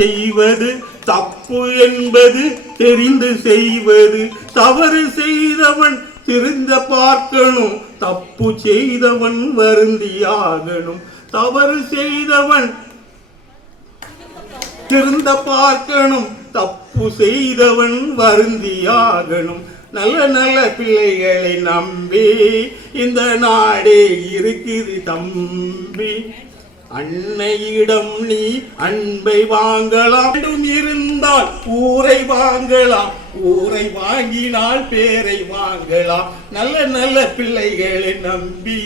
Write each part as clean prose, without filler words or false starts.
செய்வது தப்பு என்பது தெரிந்து செய்வது. தவறு செய்தவன் திருந்த பார்க்கணும், தப்பு செய்தவன் வருந்தியாகணும். தவறு செய்தவன் திருந்த பார்க்கணும், தப்பு செய்தவன் வருந்தியாகணும். நல்ல நல்ல பிள்ளைகளை நம்பி இந்த நாடே இருக்குது தம்பி. அன்னையிடம் நீ அன்பை வாங்கலாம், இருந்தால் ஊரை வாங்கலாம், ஊரை வாங்கினால் பேரை வாங்கலாம். நல்ல நல்ல பிள்ளைகளை நம்பி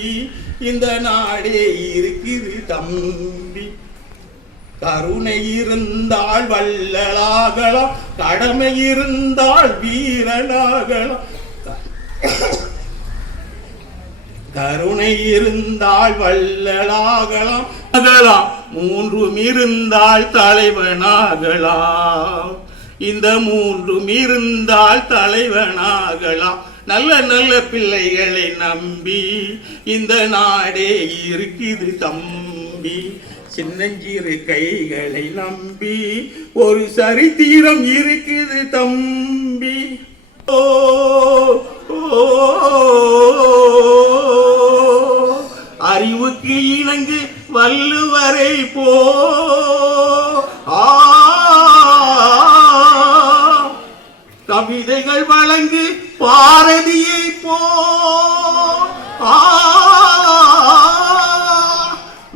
இந்த நாடே இருக்குது தம்பி. கருணை இருந்தால் வள்ளலாகலாம், கடமை இருந்தால் வீரனாகலாம். கருணை இருந்தால் வள்ளலாகலாம், மூன்றும் இருந்தால் தலைவனாகலாம். இந்த மூன்றும் இருந்தால் தலைவனாகலாம். நல்ல நல்ல பிள்ளைகளை நம்பி இந்த நாடே இருக்குது தம்பி. சின்னஞ்சிறு கைகளை நம்பி ஒரு சரித்திரம் இருக்குது தம்பி. ஓ அறிவுக்கு இணங்கு வள்ளுவரை போ, கவிதைகள் வழங்கு பாரதியை போ,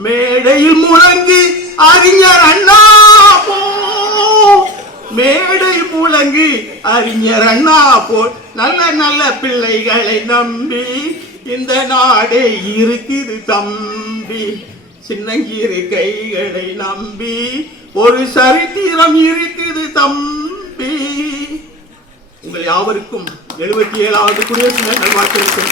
மேடையில் முழங்கு அறிஞர் அண்ணா போ, மேடை முழங்கு அறிஞர் அண்ணா போல். நல்ல நல்ல பிள்ளைகளை நம்பி இந்த நாடே இருக்குது தம்பி. சின்னஞ்சிறு கைகளை நம்பி ஒரு சரித்திரம் இருக்குது தம்பி. உங்கள் யாவருக்கும் 77வது குடியரசு தின நல்வாழ்த்துக்கள்.